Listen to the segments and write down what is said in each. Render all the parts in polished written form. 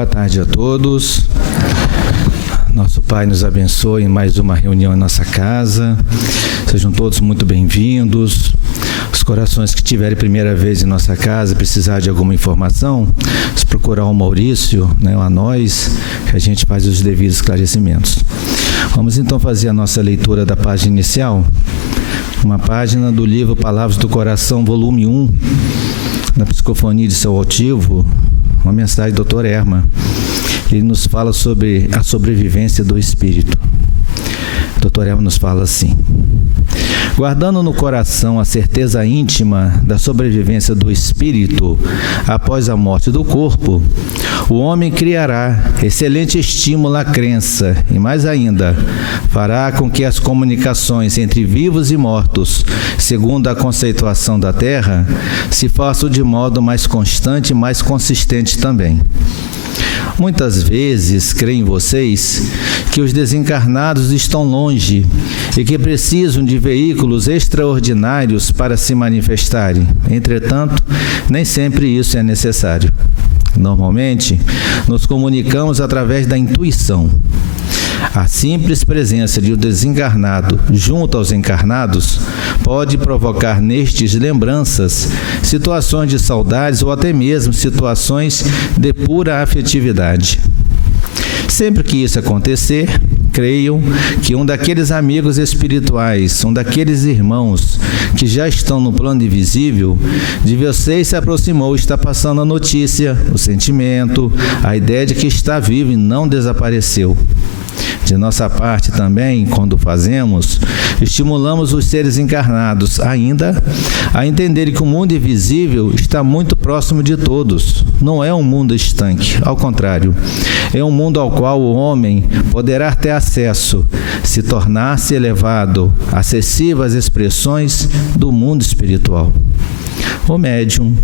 Boa tarde a todos. Nosso Pai nos abençoe em mais uma reunião em nossa casa. Sejam todos muito bem-vindos. Os corações que tiverem primeira vez em nossa casa, precisar de alguma informação, se procurar o Maurício, a nós, que a gente faz os devidos esclarecimentos. Vamos então fazer a nossa leitura da página inicial, uma página do livro Palavras do Coração, volume 1, da Psicofonia de São Altivo, uma mensagem do Dr. Erma. Ele nos fala sobre a sobrevivência do espírito. O Dr. Erma nos fala assim: guardando no coração a certeza íntima da sobrevivência do espírito após a morte do corpo, o homem criará excelente estímulo à crença e, mais ainda, fará com que as comunicações entre vivos e mortos, segundo a conceituação da Terra, se façam de modo mais constante e mais consistente também. Muitas vezes creem vocês que os desencarnados estão longe e que precisam de veículos extraordinários para se manifestarem. Entretanto, nem sempre isso é necessário. Normalmente, nos comunicamos através da intuição. A simples presença de um desencarnado junto aos encarnados pode provocar nestes lembranças, situações de saudades ou até mesmo situações de pura afetividade. Sempre que isso acontecer, creiam que um daqueles amigos espirituais, um daqueles irmãos que já estão no plano invisível, de vocês se aproximou e está passando a notícia, o sentimento, a ideia de que está vivo e não desapareceu. De nossa parte também, quando fazemos, estimulamos os seres encarnados ainda a entenderem que o mundo invisível está muito próximo de todos. Não é um mundo estanque, ao contrário, é um mundo ao qual o homem poderá ter acesso, se tornar-se elevado, acessível às expressões do mundo espiritual. O médium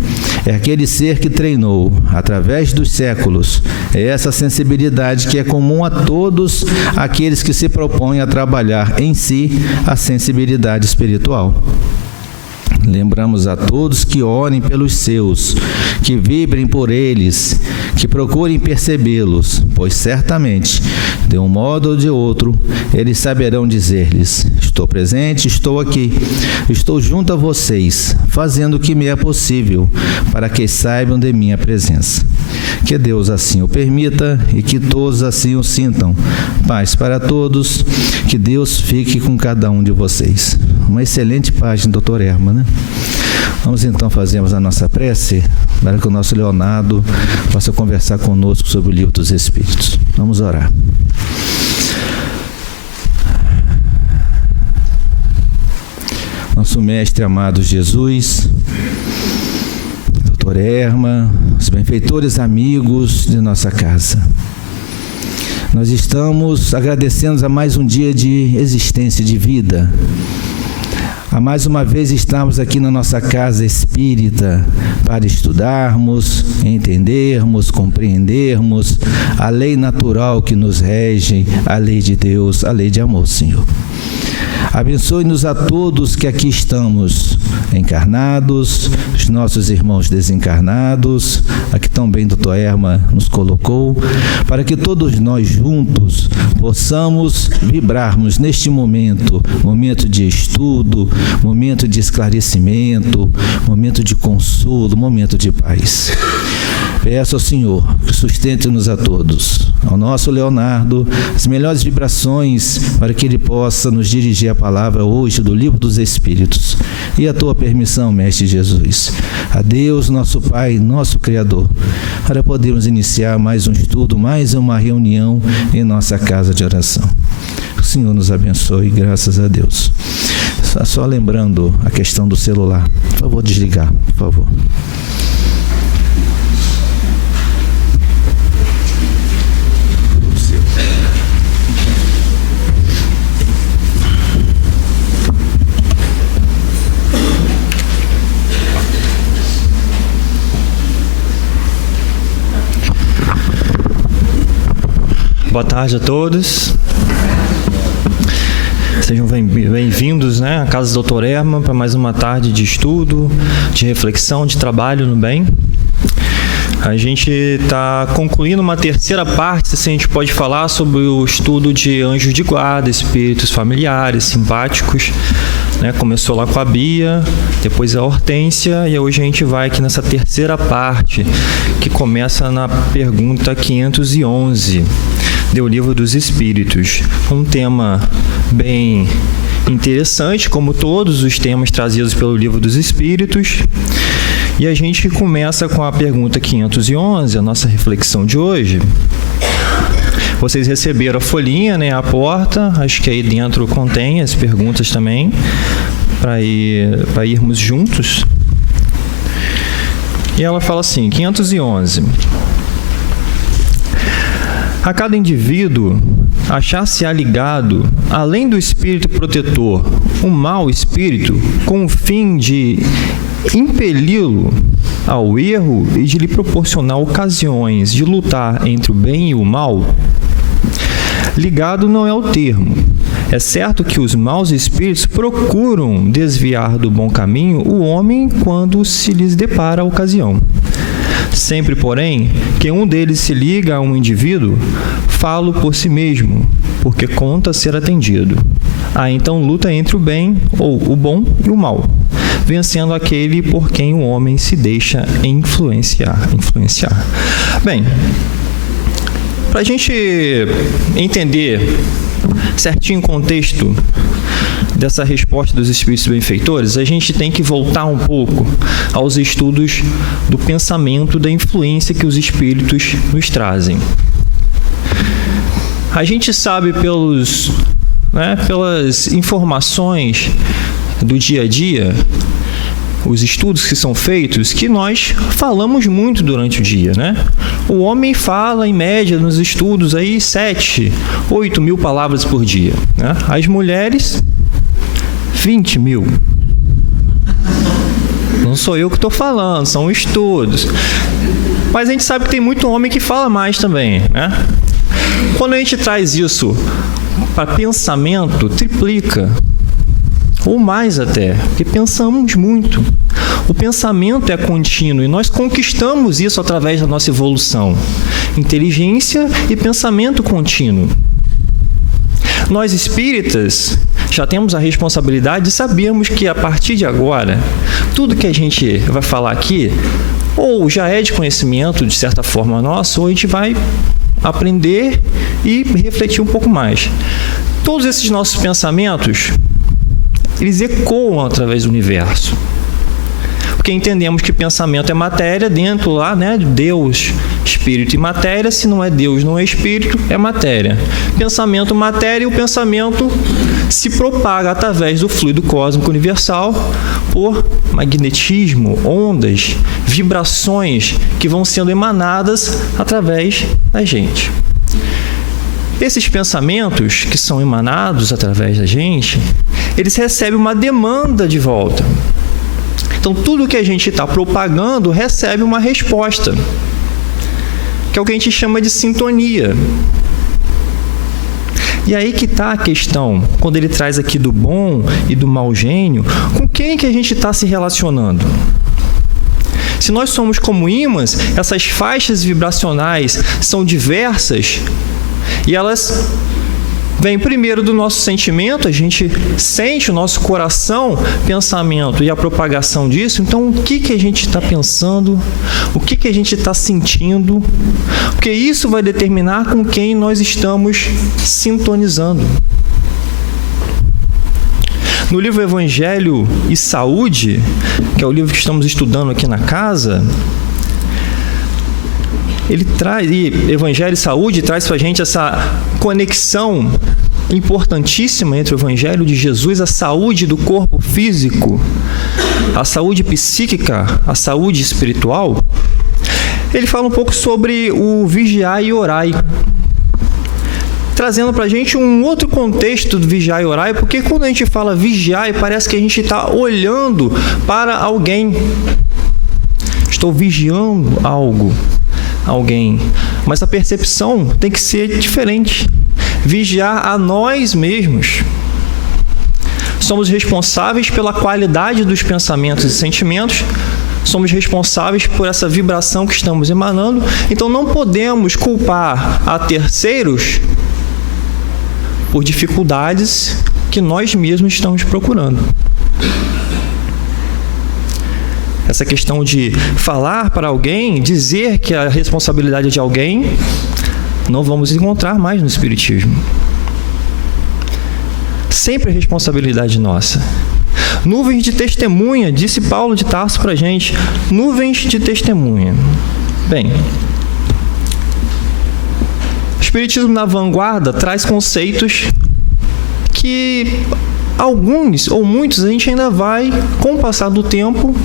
é aquele ser que treinou, através dos séculos, essa sensibilidade que é comum a todos aqueles que se propõem a trabalhar em si a sensibilidade espiritual. Lembramos a todos que orem pelos seus, que vibrem por eles, que procurem percebê-los, pois certamente, de um modo ou de outro, eles saberão dizer-lhes: estou presente, estou aqui, estou junto a vocês, fazendo o que me é possível, para que saibam de minha presença. Que Deus assim o permita e que todos assim o sintam. Paz para todos, que Deus fique com cada um de vocês. Uma excelente página, Dr. Erma, Vamos então fazermos a nossa prece para que o nosso Leonardo possa conversar conosco sobre o Livro dos Espíritos. Vamos orar. Nosso Mestre amado Jesus, Dr. Erma, os benfeitores amigos de nossa casa, nós estamos agradecendo a mais um dia de existência, de vida, a mais uma vez estamos aqui na nossa casa espírita para estudarmos, entendermos, compreendermos a lei natural que nos rege, a lei de Deus, a lei de amor, Senhor. Abençoe-nos a todos que aqui estamos, encarnados, os nossos irmãos desencarnados, aqui também Dr. Erma nos colocou, para que todos nós juntos possamos vibrarmos neste momento, momento de estudo, momento de esclarecimento, momento de consolo, momento de paz. Peço ao Senhor que sustente-nos a todos, ao nosso Leonardo, as melhores vibrações para que ele possa nos dirigir a palavra hoje do Livro dos Espíritos. E a tua permissão, Mestre Jesus. A Deus, nosso Pai, nosso Criador, para podermos iniciar mais um estudo, mais uma reunião em nossa casa de oração. O Senhor nos abençoe, graças a Deus. Só lembrando a questão do celular. Por favor, desligar, por favor. Boa tarde a todos. Sejam bem-vindos, à Casa do Dr. Erma, para mais uma tarde de estudo, de reflexão, de trabalho no bem. A gente está concluindo uma terceira parte, se a gente pode falar, sobre o estudo de anjos de guarda, espíritos familiares, simpáticos. Começou lá com a Bia, depois a Hortência, e hoje a gente vai aqui nessa terceira parte, que começa na pergunta 511 do Livro dos Espíritos. Um tema bem interessante, como todos os temas trazidos pelo Livro dos Espíritos. E a gente começa com a pergunta 511, a nossa reflexão de hoje. Vocês receberam a folhinha, à porta, acho que aí dentro contém as perguntas também, para irmos juntos. E ela fala assim, 511. A cada indivíduo achar-se-á ligado, além do espírito protetor, um mau espírito, com o fim de impeli-lo ao erro e de lhe proporcionar ocasiões de lutar entre o bem e o mal. Ligado não é o termo. É certo que os maus espíritos procuram desviar do bom caminho o homem quando se lhes depara a ocasião. Sempre, porém, que um deles se liga a um indivíduo, falo por si mesmo, porque conta ser atendido. Há então luta entre o bem, ou o bom, e o mal, vencendo aquele por quem o homem se deixa influenciar. Bem, para a gente entender certinho o contexto dessa resposta dos espíritos benfeitores, a gente tem que voltar um pouco aos estudos do pensamento, da influência que os espíritos nos trazem. A gente sabe pelas informações do dia a dia, os estudos que são feitos, que nós falamos muito durante o dia, O homem fala, em média, nos estudos, 7, 8 mil palavras por dia, As mulheres, 20 mil. Não sou eu que estou falando, são estudos. Mas a gente sabe que tem muito homem que fala mais também, Quando a gente traz isso para pensamento, triplica. Ou mais até, porque pensamos muito. O pensamento é contínuo e nós conquistamos isso através da nossa evolução. Inteligência e pensamento contínuo. Nós espíritas já temos a responsabilidade de sabermos que a partir de agora, tudo que a gente vai falar aqui, ou já é de conhecimento de certa forma nosso, ou a gente vai aprender e refletir um pouco mais. Todos esses nossos pensamentos, eles ecoam através do universo. Porque entendemos que pensamento é matéria, dentro lá, de Deus, espírito e matéria. Se não é Deus, não é espírito, é matéria. Pensamento, matéria, e o pensamento se propaga através do fluido cósmico universal por magnetismo, ondas, vibrações que vão sendo emanadas através da gente. Esses pensamentos que são emanados através da gente, eles recebem uma demanda de volta. Então, tudo que a gente está propagando recebe uma resposta, que é o que a gente chama de sintonia. E aí que está a questão, quando ele traz aqui do bom e do mau gênio, com quem que a gente está se relacionando? Se nós somos como ímãs, essas faixas vibracionais são diversas e elas vêm primeiro do nosso sentimento, a gente sente o nosso coração, pensamento e a propagação disso. Então, o que a gente está pensando? O que a gente está sentindo? Porque isso vai determinar com quem nós estamos sintonizando. No livro Evangelho e Saúde, que é o livro que estamos estudando aqui na casa, ele traz, e Evangelho e Saúde traz para a gente essa conexão importantíssima entre o Evangelho de Jesus, a saúde do corpo físico, a saúde psíquica, a saúde espiritual. Ele fala um pouco sobre o vigiar e orai, trazendo para a gente um outro contexto do vigiar e orai, porque quando a gente fala vigiar, parece que a gente está olhando para alguém. Estou vigiando alguém. Mas a percepção tem que ser diferente. Vigiar a nós mesmos. Somos responsáveis pela qualidade dos pensamentos e sentimentos somos responsáveis por essa vibração que estamos emanando, então não podemos culpar a terceiros por dificuldades que nós mesmos estamos procurando. Essa questão de falar para alguém, dizer que a responsabilidade é de alguém, não vamos encontrar mais no Espiritismo. Sempre responsabilidade nossa. Nuvens de testemunha, disse Paulo de Tarso para a gente, nuvens de testemunha. Bem, o Espiritismo na vanguarda traz conceitos que alguns ou muitos a gente ainda vai, com o passar do tempo,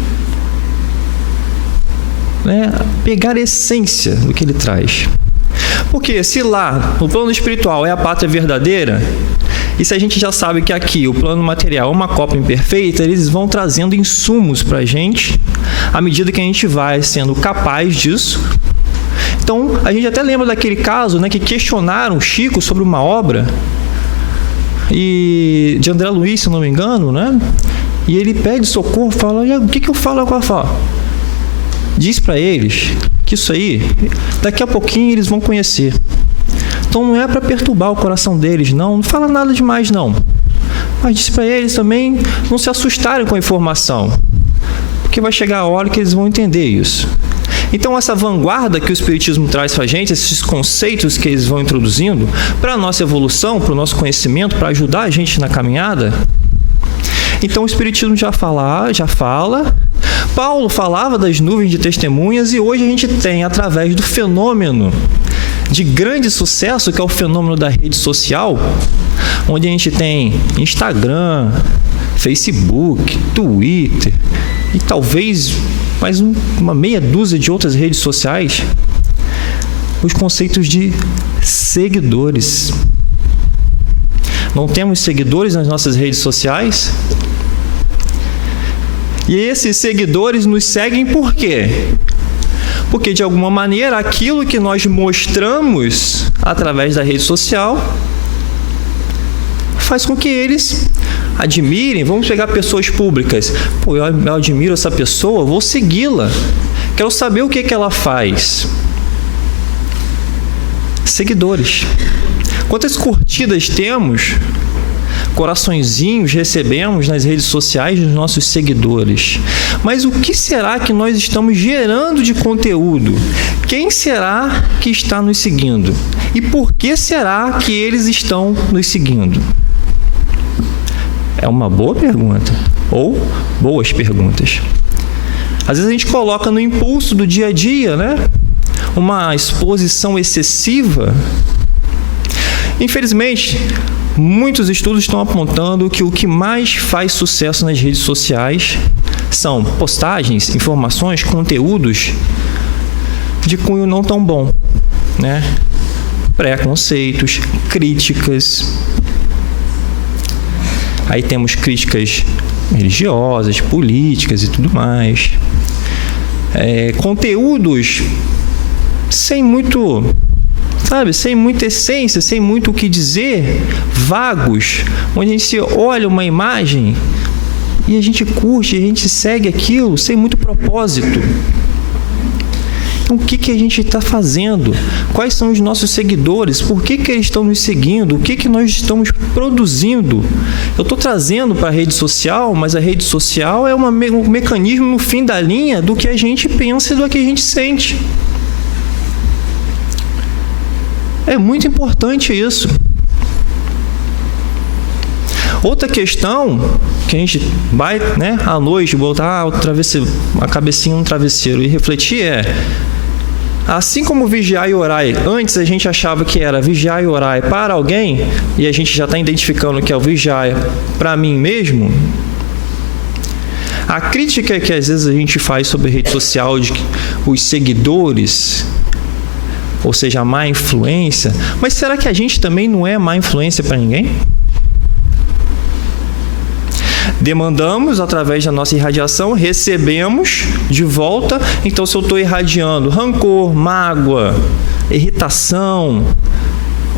pegar a essência do que ele traz. Porque se lá, no plano espiritual, é a pátria verdadeira, e se a gente já sabe que aqui o plano material é uma cópia imperfeita, eles vão trazendo insumos para a gente, à medida que a gente vai sendo capaz disso. Então, a gente até lembra daquele caso, que questionaram Chico sobre uma obra, e de André Luiz, se não me engano, e ele pede socorro, fala, o que eu falo agora? Fala, diz para eles que isso aí, daqui a pouquinho eles vão conhecer. Então não é para perturbar o coração deles, não fala nada demais, não. Mas diz para eles também não se assustarem com a informação, porque vai chegar a hora que eles vão entender isso. Então essa vanguarda que o Espiritismo traz para a gente, esses conceitos que eles vão introduzindo, para a nossa evolução, para o nosso conhecimento, para ajudar a gente na caminhada. Então o Espiritismo já fala. Paulo falava das nuvens de testemunhas e hoje a gente tem, através do fenômeno de grande sucesso, que é o fenômeno da rede social, onde a gente tem Instagram, Facebook, Twitter e talvez mais uma meia dúzia de outras redes sociais, os conceitos de seguidores. Não temos seguidores nas nossas redes sociais? E esses seguidores nos seguem por quê? Porque, de alguma maneira, aquilo que nós mostramos através da rede social faz com que eles admirem. Vamos pegar pessoas públicas. Pô, eu admiro essa pessoa, vou segui-la. Quero saber o que ela faz. Seguidores. Quantas curtidas temos, coraçõezinhos recebemos nas redes sociais dos nossos seguidores. Mas o que será que nós estamos gerando de conteúdo? Quem será que está nos seguindo? E por que será que eles estão nos seguindo? É uma boa pergunta, ou boas perguntas. Às vezes a gente coloca no impulso do dia a dia, uma exposição excessiva. Infelizmente, muitos estudos estão apontando que o que mais faz sucesso nas redes sociais são postagens, informações, conteúdos de cunho não tão bom, Preconceitos, críticas. Aí temos críticas religiosas, políticas e tudo mais. Conteúdos sem muito... sem muita essência, sem muito o que dizer, vagos, onde a gente olha uma imagem e a gente curte, a gente segue aquilo sem muito propósito. Então, o que a gente está fazendo? Quais são os nossos seguidores? Por que eles estão nos seguindo? O que nós estamos produzindo? Eu estou trazendo para a rede social, mas a rede social é um mecanismo no fim da linha do que a gente pensa e do que a gente sente. É muito importante isso. Outra questão que a gente vai, à noite, botar a cabecinha no travesseiro e refletir assim como vigiar e orar, antes a gente achava que era vigiar e orar para alguém, e a gente já está identificando que é o vigiar para mim mesmo. A crítica que às vezes a gente faz sobre a rede social de os seguidores, ou seja, a má influência, mas será que a gente também não é má influência para ninguém? Demandamos através da nossa irradiação, recebemos de volta. Então, se eu estou irradiando rancor, mágoa, irritação,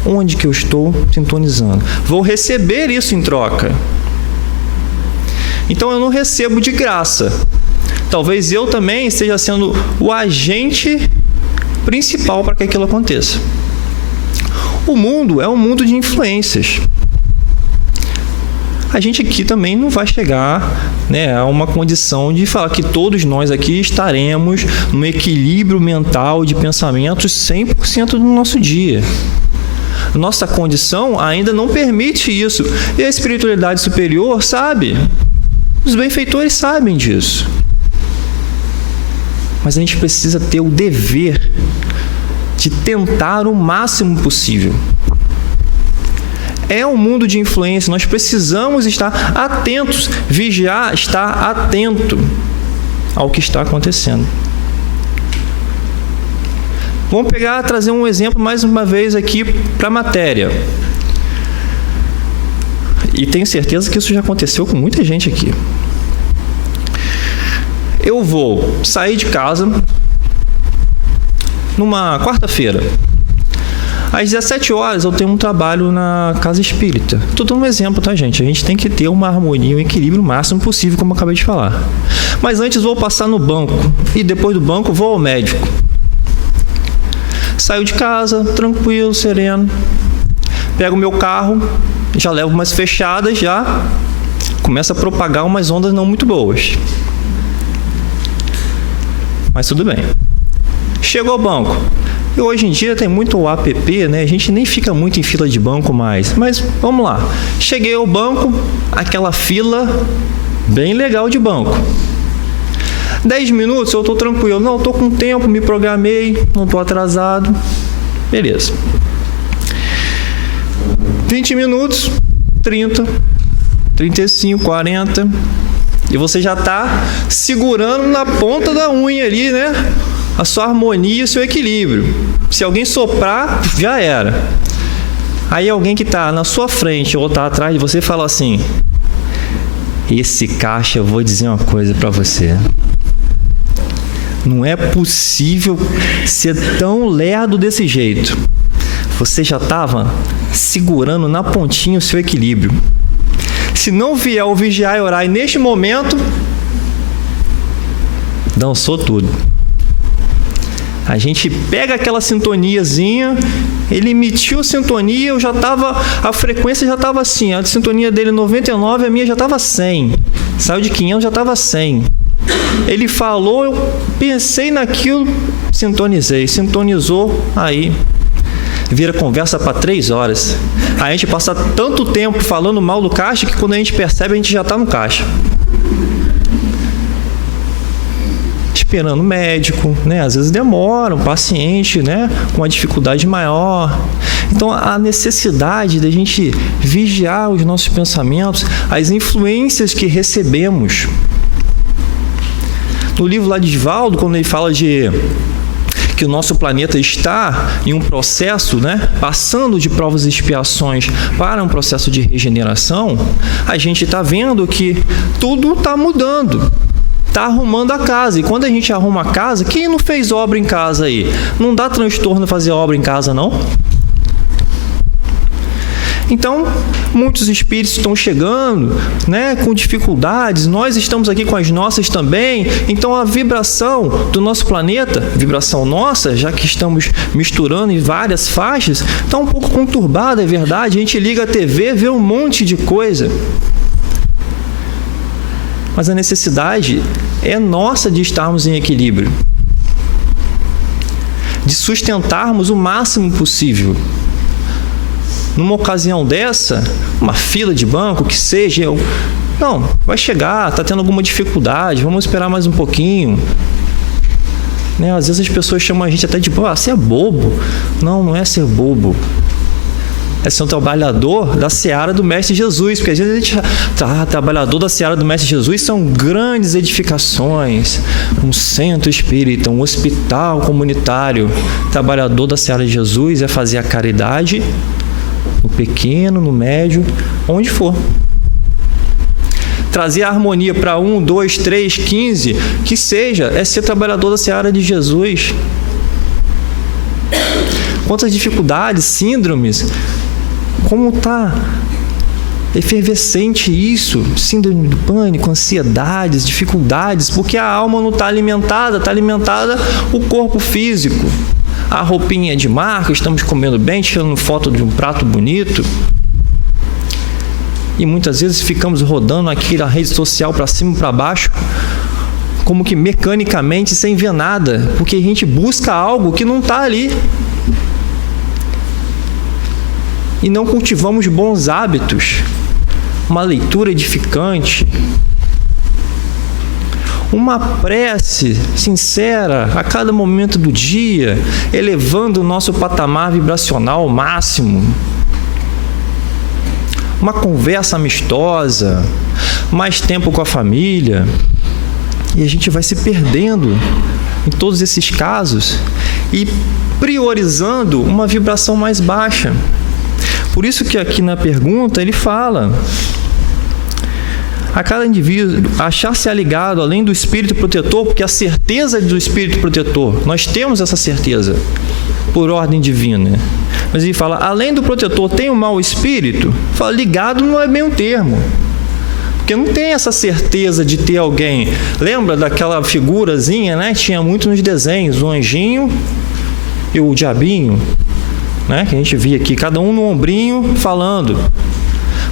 onde que eu estou sintonizando? Vou receber isso em troca. Então, eu não recebo de graça. talvez eu também esteja sendo o agente principal para que aquilo aconteça. O mundo é um mundo de influências. A gente aqui também não vai chegar, né, a uma condição de falar que todos nós aqui estaremos no equilíbrio mental de pensamentos 100% do nosso dia. Nossa condição ainda não permite isso. E a espiritualidade superior sabe. Os benfeitores sabem disso. Mas a gente precisa ter o dever de tentar o máximo possível. É um mundo de influência, nós precisamos estar atentos, vigiar, estar atento ao que está acontecendo. Vamos trazer um exemplo mais uma vez aqui para a matéria. E tenho certeza que isso já aconteceu com muita gente aqui. Eu vou sair de casa numa quarta-feira. Às 17 horas eu tenho um trabalho na casa espírita. Estou dando um exemplo, tá, gente? A gente tem que ter uma harmonia, um equilíbrio máximo possível, como eu acabei de falar. Mas antes vou passar no banco e depois do banco vou ao médico. Saio de casa, tranquilo, sereno. Pego o meu carro, já levo umas fechadas, já começa a propagar umas ondas não muito boas. Mas tudo bem. Chego ao banco. E hoje em dia tem muito app, né? A gente nem fica muito em fila de banco mais. Mas vamos lá. Cheguei ao banco, aquela fila bem legal de banco. 10 minutos eu estou tranquilo. Não, estou com tempo, me programei, não estou atrasado. Beleza. 20 minutos, 30, 35, 40. E você já está segurando na ponta da unha ali, né? A sua harmonia e o seu equilíbrio. Se alguém soprar, já era. Aí alguém que está na sua frente ou está atrás de você fala assim: esse caixa, eu vou dizer uma coisa para você. Não é possível ser tão lerdo desse jeito. Você já estava segurando na pontinha o seu equilíbrio. Se não vier o vigiar e orar, e neste momento, dançou tudo. A gente pega aquela sintoniazinha, ele emitiu a sintonia, eu já estava, a frequência já estava assim, a sintonia dele 99, a minha já estava 100. Saiu de 500, já estava 100. Ele falou, eu pensei naquilo, sintonizou, aí vira conversa para 3 horas. Aí a gente passa tanto tempo falando mal do caixa que quando a gente percebe, a gente já está no caixa. Esperando o médico, né? Às vezes demora, um paciente, né? Com uma dificuldade maior. Então, a necessidade da gente vigiar os nossos pensamentos, as influências que recebemos. No livro lá de Divaldo, quando ele fala de que o nosso planeta está em um processo, né, passando de provas e expiações para um processo de regeneração, a gente está vendo que tudo está mudando. Está arrumando a casa. E quando a gente arruma a casa, quem não fez obra em casa aí? Não dá transtorno fazer obra em casa, não? Então, muitos espíritos estão chegando, né, com dificuldades. Nós estamos aqui com as nossas também. Então, a vibração do nosso planeta, vibração nossa, já que estamos misturando em várias faixas, está um pouco conturbada, é verdade. A gente liga a TV, vê um monte de coisa. Mas a necessidade é nossa de estarmos em equilíbrio, de sustentarmos o máximo possível. Numa ocasião dessa, uma fila de banco, que seja, não, vai chegar, está tendo alguma dificuldade, vamos esperar mais um pouquinho. Né? Às vezes as pessoas chamam a gente até de, você é bobo. Não, não é ser bobo. É ser um trabalhador da seara do Mestre Jesus, porque às vezes a gente trabalhador da seara do Mestre Jesus são grandes edificações, um centro espírita, um hospital comunitário. Trabalhador da seara de Jesus é fazer a caridade no pequeno, no médio, onde for. Trazer a harmonia para 1, 2, 3, 15, que seja, é ser trabalhador da seara de Jesus. Quantas dificuldades, síndromes, como está efervescente isso, síndrome do pânico, ansiedades, dificuldades, porque a alma não está alimentada o corpo físico. A roupinha de marca, estamos comendo bem, tirando foto de um prato bonito. E muitas vezes ficamos rodando aqui na rede social para cima e para baixo, como que mecanicamente, sem ver nada, porque a gente busca algo que não está ali. E não cultivamos bons hábitos, uma leitura edificante, uma prece sincera a cada momento do dia, elevando o nosso patamar vibracional ao máximo, uma conversa amistosa, mais tempo com a família, e a gente vai se perdendo em todos esses casos e priorizando uma vibração mais baixa. Por isso que aqui na pergunta ele fala: a cada indivíduo achar-se ligado além do espírito protetor, porque a certeza do espírito protetor, nós temos essa certeza por ordem divina. Mas ele fala, além do protetor, tem um mau espírito? Fala, ligado não é bem um termo, porque não tem essa certeza de ter alguém. Lembra daquela figurazinha, né? Tinha muito nos desenhos, o anjinho e o diabinho, né? Que a gente via aqui, cada um no ombrinho falando.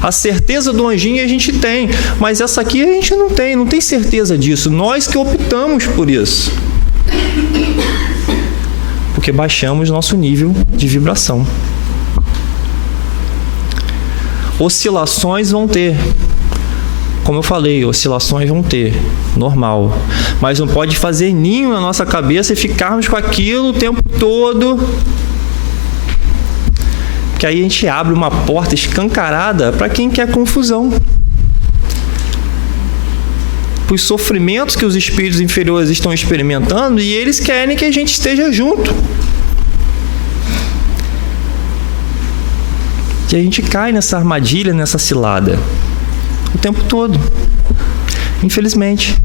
A certeza do anjinho a gente tem, mas essa aqui a gente não tem certeza disso. Nós que optamos por isso. Porque baixamos nosso nível de vibração. Oscilações vão ter. Como eu falei, oscilações vão ter, normal. Mas não pode fazer ninho na nossa cabeça e ficarmos com aquilo o tempo todo. Que aí a gente abre uma porta escancarada para quem quer confusão. Os sofrimentos que os espíritos inferiores estão experimentando e eles querem que a gente esteja junto. E a gente cai nessa armadilha, nessa cilada o tempo todo, infelizmente.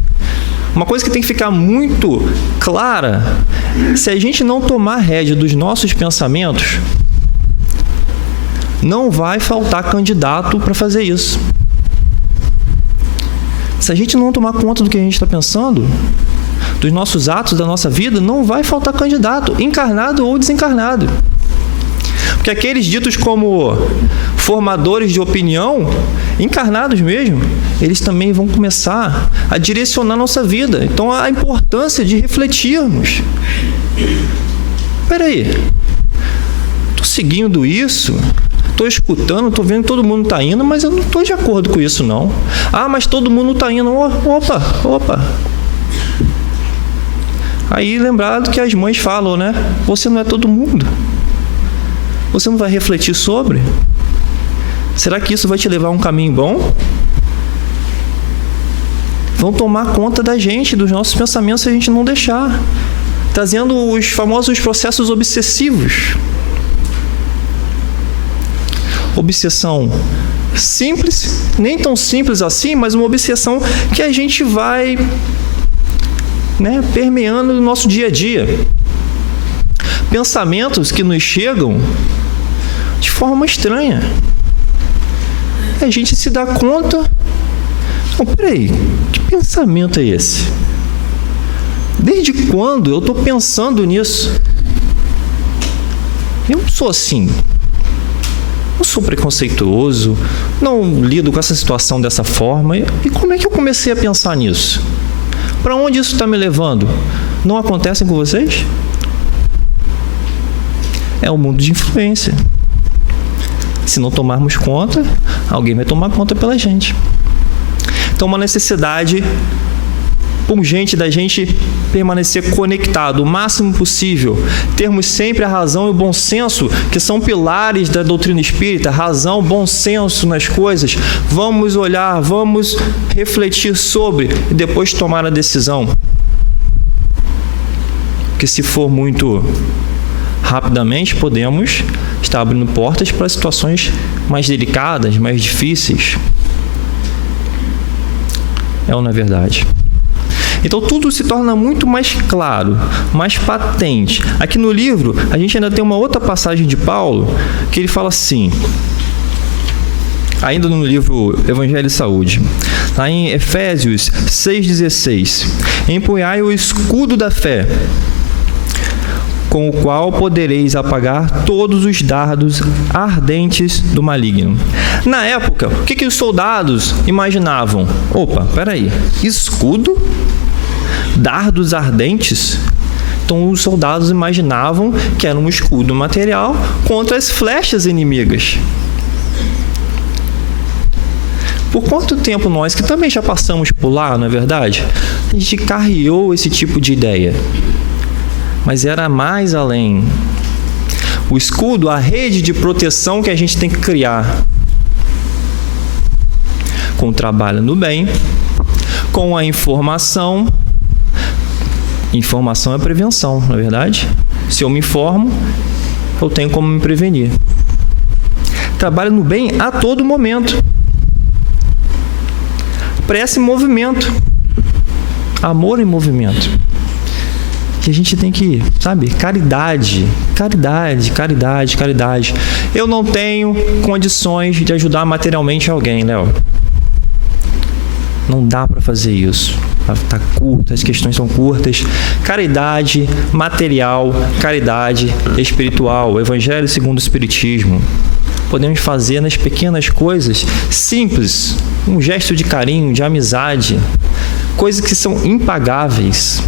Uma coisa que tem que ficar muito clara: se a gente não tomar rédea dos nossos pensamentos, não vai faltar candidato para fazer isso. Se a gente não tomar conta do que a gente está pensando, dos nossos atos, da nossa vida, não vai faltar candidato, encarnado ou desencarnado. Porque aqueles ditos como formadores de opinião, encarnados mesmo, eles também vão começar a direcionar a nossa vida. Então, a importância de refletirmos. Espera aí, estou seguindo isso? Estou escutando, estou vendo que todo mundo está indo, mas eu não estou de acordo com isso, não. Ah, mas todo mundo está indo. Opa. Aí, lembrado que as mães falam, né? Você não é todo mundo. Você não vai refletir sobre? Será que isso vai te levar a um caminho bom? Vão tomar conta da gente, dos nossos pensamentos, se a gente não deixar. Trazendo os famosos processos obsessivos. Obsessão simples, nem tão simples assim, mas uma obsessão que a gente vai, né, permeando no nosso dia a dia. Pensamentos que nos chegam de forma estranha. A gente se dá conta, oh, peraí, que pensamento é esse? Desde quando eu estou pensando nisso? Eu não sou assim. Não sou preconceituoso, não lido com essa situação dessa forma. E como é que eu comecei a pensar nisso? Para onde isso está me levando? Não acontecem com vocês? É um mundo de influência. Se não tomarmos conta, alguém vai tomar conta pela gente. Então, uma necessidade pungente da gente permanecer conectado o máximo possível, termos sempre a razão e o bom senso, que são pilares da doutrina espírita, razão, bom senso nas coisas. Vamos olhar, vamos refletir sobre e depois tomar a decisão. Porque se for muito rapidamente, podemos estar abrindo portas para situações mais delicadas, mais difíceis. É ou não é verdade? Então tudo se torna muito mais claro, mais patente. Aqui no livro, a gente ainda tem uma outra passagem de Paulo, que ele fala assim: ainda no livro Evangelho e Saúde, lá em Efésios 6,16, empunhai o escudo da fé, com o qual podereis apagar todos os dardos ardentes do maligno. Na época, o que os soldados imaginavam? Opa, peraí, escudo? Dardos ardentes? Então os soldados imaginavam que era um escudo material contra as flechas inimigas. Por quanto tempo nós, que também já passamos por lá, não é verdade? A gente carreou esse tipo de ideia. Mas era mais além. O escudo, a rede de proteção que a gente tem que criar. Com o trabalho no bem, com a informação. Informação é prevenção, não é verdade? Se eu me informo, eu tenho como me prevenir. Trabalho no bem a todo momento. Prece em movimento. Amor em movimento. Que a gente tem que, sabe, caridade. Eu não tenho condições de ajudar materialmente alguém, Léo. Não dá para fazer isso. Está curto, as questões são curtas. Caridade material, caridade espiritual, Evangelho segundo o Espiritismo. Podemos fazer nas pequenas coisas simples, um gesto de carinho, de amizade, coisas que são impagáveis.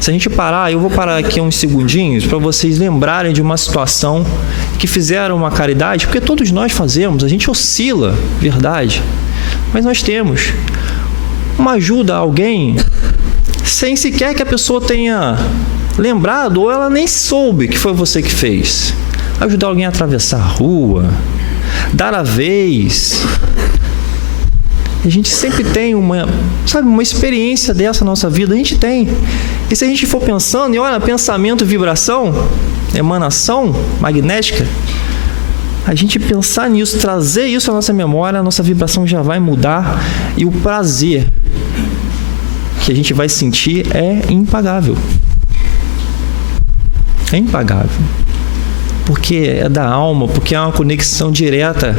Se a gente parar, eu vou parar aqui uns segundinhos para vocês lembrarem de uma situação que fizeram uma caridade, porque todos nós fazemos, a gente oscila, verdade, mas nós temos uma ajuda a alguém sem sequer que a pessoa tenha lembrado ou ela nem soube que foi você que fez. Ajudar alguém a atravessar a rua, dar a vez. A gente sempre tem uma experiência dessa na nossa vida, a gente tem. E se a gente for pensando, e olha, pensamento, vibração, emanação magnética, a gente pensar nisso, trazer isso à nossa memória, a nossa vibração já vai mudar e o prazer que a gente vai sentir é impagável. É impagável. Porque é da alma, porque é uma conexão direta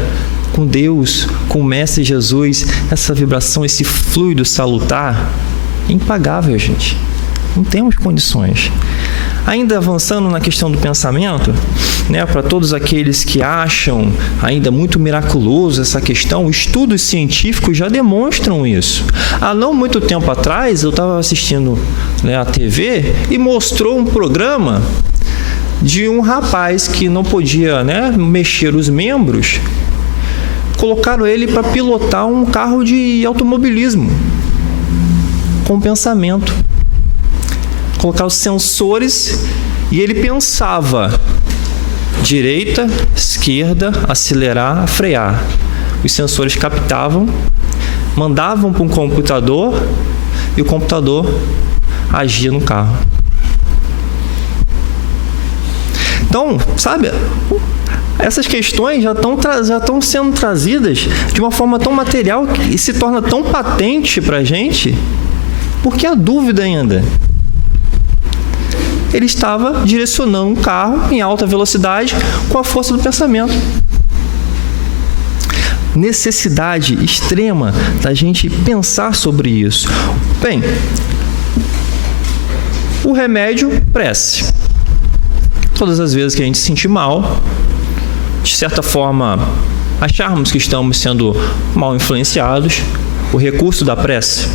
com Deus, com o Mestre Jesus, essa vibração, esse fluido salutar, é impagável, gente. Não temos condições. Ainda avançando na questão do pensamento, né, para todos aqueles que acham ainda muito miraculoso essa questão, estudos científicos já demonstram isso. Há não muito tempo atrás, eu estava assistindo, né, a TV e mostrou um programa de um rapaz que não podia, né, mexer os membros. Colocaram ele para pilotar um carro de automobilismo com pensamento. Colocaram os sensores e ele pensava direita, esquerda, acelerar, frear. Os sensores captavam, mandavam para um computador e o computador agia no carro. Então, sabe, essas questões já estão sendo trazidas de uma forma tão material e se torna tão patente para a gente, porque há dúvida ainda. Ele estava direcionando um carro em alta velocidade com a força do pensamento. Necessidade extrema da gente pensar sobre isso. Bem, o remédio, prece. Todas as vezes que a gente se sentir mal, de certa forma, acharmos que estamos sendo mal influenciados, o recurso da prece.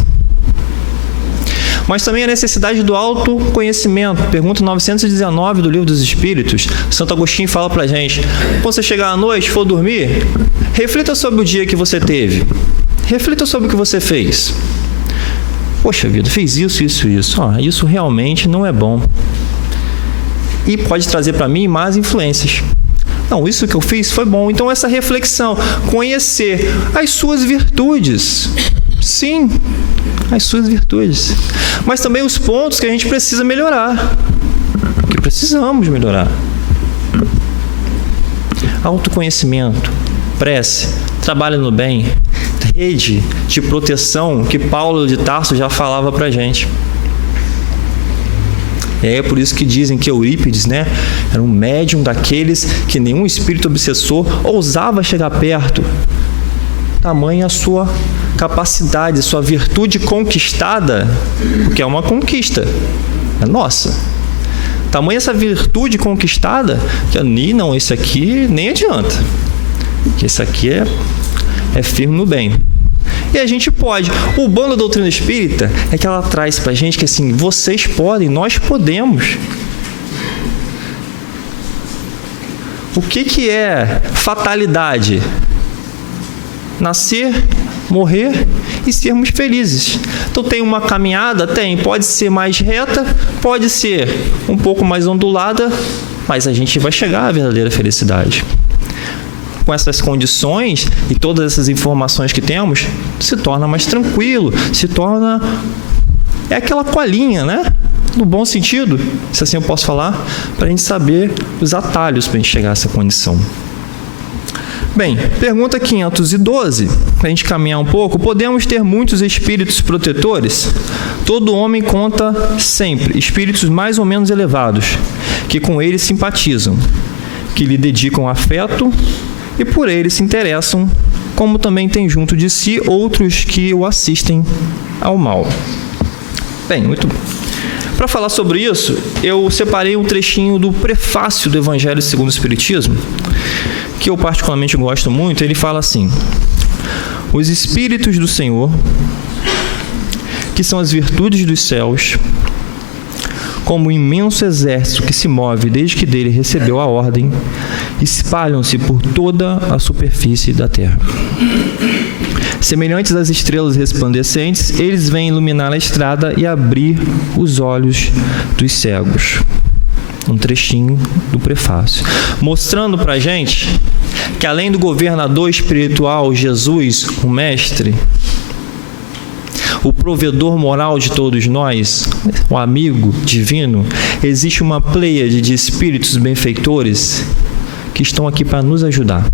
Mas também a necessidade do autoconhecimento. Pergunta 919 do Livro dos Espíritos. Santo Agostinho fala pra gente: quando você chegar à noite, for dormir, reflita sobre o dia que você teve. Reflita sobre o que você fez. Poxa vida, fiz isso. Isso realmente não é bom. E pode trazer para mim más influências. Não, isso que eu fiz foi bom. Então essa reflexão, conhecer as suas virtudes. Sim, as suas virtudes. Mas também os pontos que a gente precisa melhorar. Que precisamos melhorar. Autoconhecimento, prece, trabalho no bem, rede de proteção que Paulo de Tarso já falava pra gente. É por isso que dizem que Eurípides, né, Era um médium daqueles que nenhum espírito obsessor ousava chegar perto. Tamanha a sua capacidade, sua virtude conquistada, porque é uma conquista, é nossa. Tamanha essa virtude conquistada, que não, esse aqui nem adianta. Que esse aqui é firme no bem. E a gente pode. O bom da doutrina espírita é que ela traz pra gente que assim, vocês podem, nós podemos. O que é fatalidade? Nascer, morrer e sermos felizes. Então tem uma caminhada? Tem. Pode ser mais reta, pode ser um pouco mais ondulada, mas a gente vai chegar à verdadeira felicidade. Com essas condições e todas essas informações que temos, se torna mais tranquilo, se torna... É aquela colinha, né? No bom sentido, se assim eu posso falar, para a gente saber os atalhos para a gente chegar a essa condição. Bem, pergunta 512, para a gente caminhar um pouco. Podemos ter muitos espíritos protetores? Todo homem conta sempre espíritos mais ou menos elevados, que com ele simpatizam, que lhe dedicam afeto e por ele se interessam, como também tem junto de si outros que o assistem ao mal. Bem, muito bom. Para falar sobre isso, eu separei um trechinho do prefácio do Evangelho segundo o Espiritismo, que eu particularmente gosto muito. Ele fala assim: os Espíritos do Senhor, que são as virtudes dos céus, como um imenso exército que se move desde que dele recebeu a ordem, espalham-se por toda a superfície da terra. Semelhantes às estrelas resplandecentes, eles vêm iluminar a estrada e abrir os olhos dos cegos. Um trechinho do prefácio, mostrando para a gente que além do governador espiritual Jesus, o mestre, o provedor moral de todos nós, o amigo divino, existe uma pleiade de espíritos benfeitores que estão aqui para nos ajudar.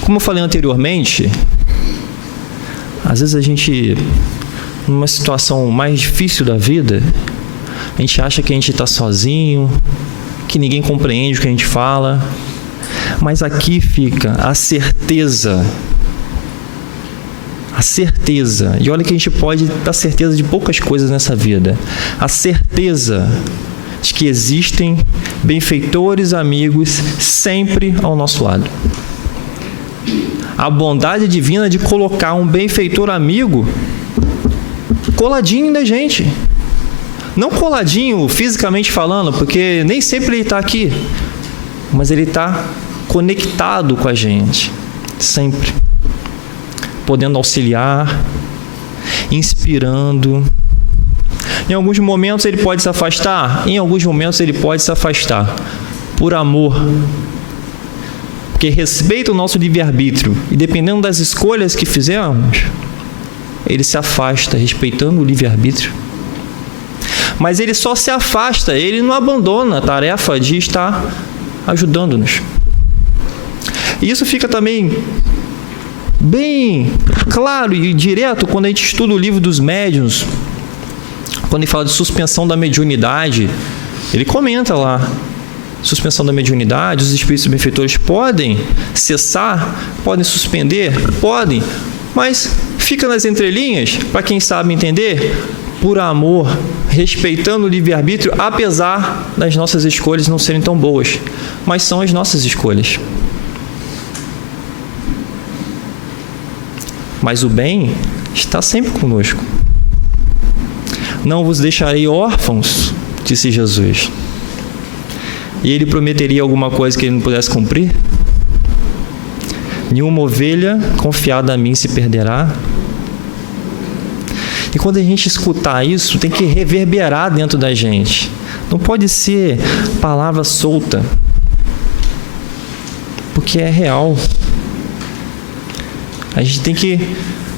Como eu falei anteriormente, às vezes a gente, numa situação mais difícil da vida, a gente acha que a gente está sozinho, que ninguém compreende o que a gente fala, mas aqui fica a certeza, e olha que a gente pode dar certeza de poucas coisas nessa vida, a certeza de que existem benfeitores amigos sempre ao nosso lado. A bondade divina de colocar um benfeitor amigo coladinho da gente. Não coladinho fisicamente falando, porque nem sempre ele está aqui, mas ele está conectado com a gente, sempre. Podendo auxiliar, inspirando. Em alguns momentos ele pode se afastar, em alguns momentos ele pode se afastar, por amor. Porque respeita o nosso livre-arbítrio, e dependendo das escolhas que fizermos, ele se afasta, respeitando o livre-arbítrio. Mas ele só se afasta, ele não abandona a tarefa de estar ajudando-nos. E isso fica também bem claro e direto quando a gente estuda o livro dos médiuns, quando ele fala de suspensão da mediunidade, ele comenta lá, suspensão da mediunidade, os espíritos benfeitores podem cessar, podem suspender, podem, mas fica nas entrelinhas, para quem sabe entender, por amor, respeitando o livre-arbítrio, apesar das nossas escolhas não serem tão boas, mas são as nossas escolhas. Mas o bem está sempre conosco. Não vos deixarei órfãos, disse Jesus. E ele prometeria alguma coisa que ele não pudesse cumprir? Nenhuma ovelha confiada a mim se perderá. E quando a gente escutar isso, tem que reverberar dentro da gente. Não pode ser palavra solta, porque é real. A gente tem que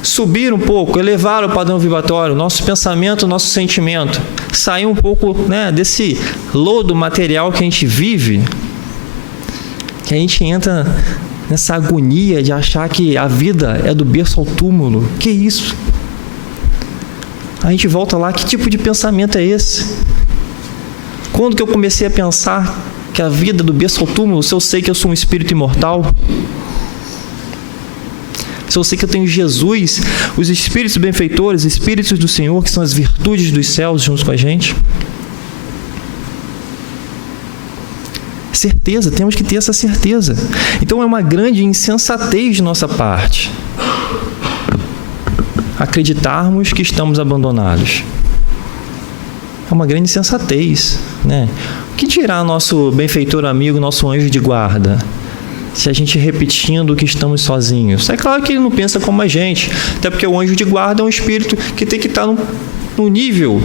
subir um pouco, elevar o padrão vibratório, nosso pensamento, nosso sentimento, sair um pouco, desse lodo material que a gente vive, que a gente entra nessa agonia de achar que a vida é do berço ao túmulo. Que isso? A gente volta lá, que tipo de pensamento é esse? Quando que eu comecei a pensar que a vida do berço ao túmulo, se eu sei que eu sou um espírito imortal, se eu sei que eu tenho Jesus, os espíritos benfeitores, espíritos do Senhor, que são as virtudes dos céus junto com a gente? Certeza, temos que ter essa certeza. Então é uma grande insensatez de nossa parte acreditarmos que estamos abandonados. É uma grande insensatez, né? O que dirá nosso benfeitor amigo, nosso anjo de guarda, se a gente repetindo que estamos sozinhos? É claro que ele não pensa como a gente, até porque o anjo de guarda é um espírito que tem que estar no nível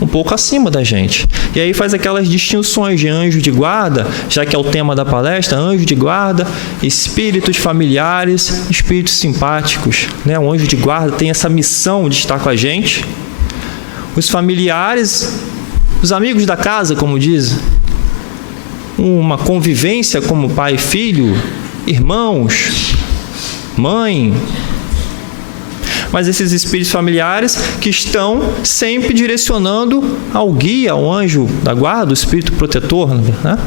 um pouco acima da gente. E aí faz aquelas distinções de anjo de guarda, já que é o tema da palestra, anjo de guarda, espíritos familiares, espíritos simpáticos, né? O anjo de guarda tem essa missão de estar com a gente. Os familiares, os amigos da casa, como dizem, uma convivência como pai e filho, irmãos, mãe. Mas esses espíritos familiares que estão sempre direcionando ao guia, ao anjo da guarda, o espírito protetor, né?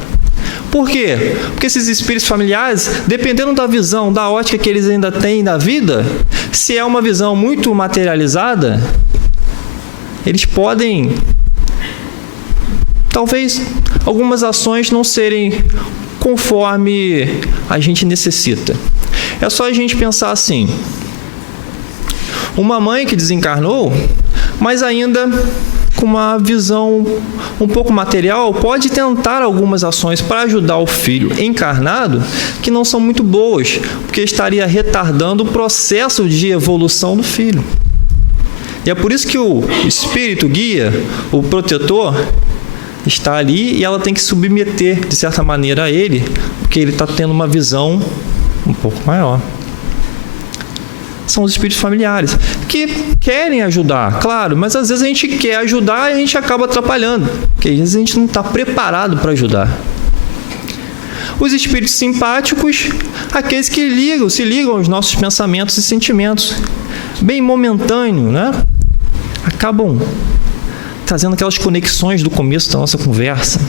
Por quê? Porque esses espíritos familiares, dependendo da visão, da ótica que eles ainda têm da vida, se é uma visão muito materializada, eles podem, talvez, algumas ações não serem conforme a gente necessita. É só a gente pensar assim: uma mãe que desencarnou, mas ainda com uma visão um pouco material, pode tentar algumas ações para ajudar o filho encarnado que não são muito boas, porque estaria retardando o processo de evolução do filho. E é por isso que o espírito guia, o protetor, está ali e ela tem que submeter, de certa maneira, a ele, porque ele está tendo uma visão um pouco maior. São os espíritos familiares, que querem ajudar, claro, mas às vezes a gente quer ajudar e a gente acaba atrapalhando, porque às vezes a gente não está preparado para ajudar. Os espíritos simpáticos, aqueles que se ligam aos nossos pensamentos e sentimentos, bem momentâneo, né? Acabam trazendo aquelas conexões do começo da nossa conversa.